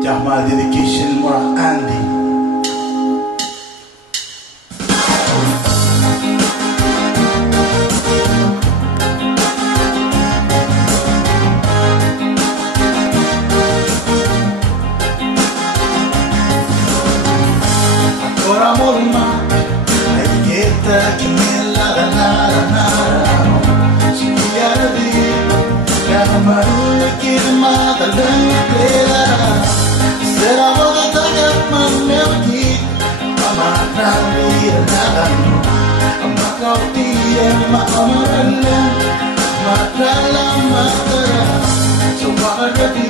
My dedication more Andy. Ancora molma e dieta che nella si chiara di la marulla che mata l'anglera. Será boa taga melody, amarali nagano, amakauti maamarala, matala matara. So wakagati,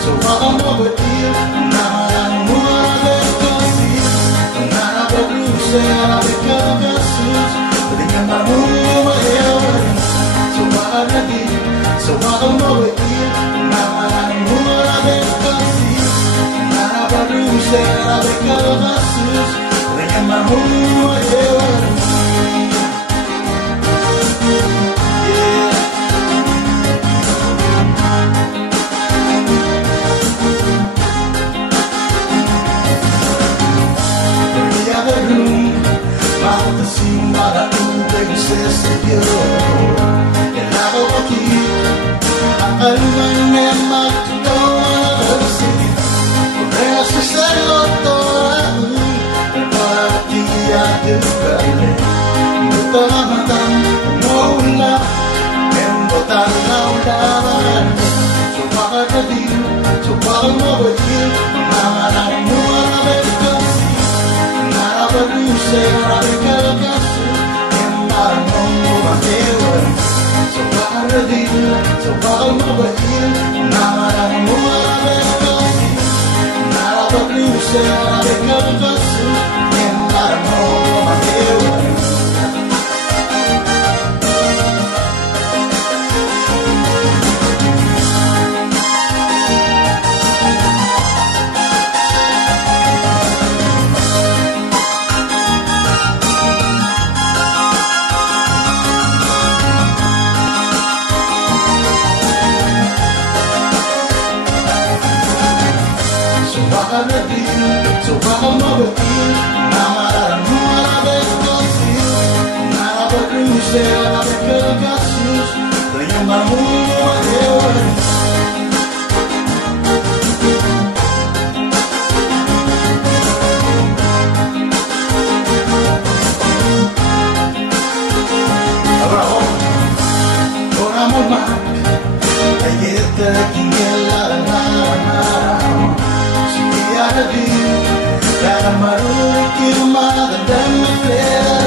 so wakamabati, namarang murade kasi, nanapaglusa abikagas, dengan mamuma ewan. So wakagati, so wakamabati, namarang murade kasi. Será de cada sus, reñama muy ewan. Brillaba el rum, mata sin para un princesa yo. El lago aquí, alma me mató a la city. Serlo todo para ti a tu carne, no te la matan, no una, en botar la una, so para ti, so para mover, nada no a ver casi, nada para lucer a ver casi, en mar no va a ver, so para ti, so para mover, nada no a ver casi. Será de cada sus, en la rama de so wakamabati, namarang murade kasi, narapaglusa abikagas, renyang mamuma ewan. Abraham, ora molma, ayeta kingela la marulla que mata l'anglera.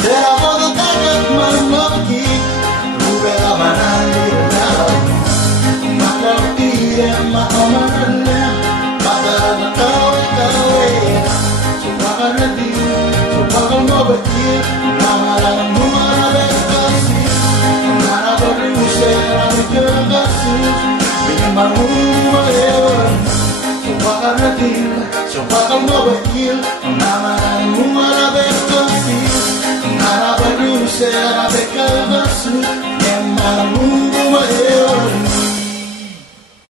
Será boa taga melody, rube la manali makauti maamarala, matala kawe. So wakarati, so wakamabati, namarang murade kasi, narabalusa abikagas, dengan mamuma ewan. So wakaratil, so wakamabakil, namarang murade kasi, narabalusa abikagas, dengan mamuma ewan.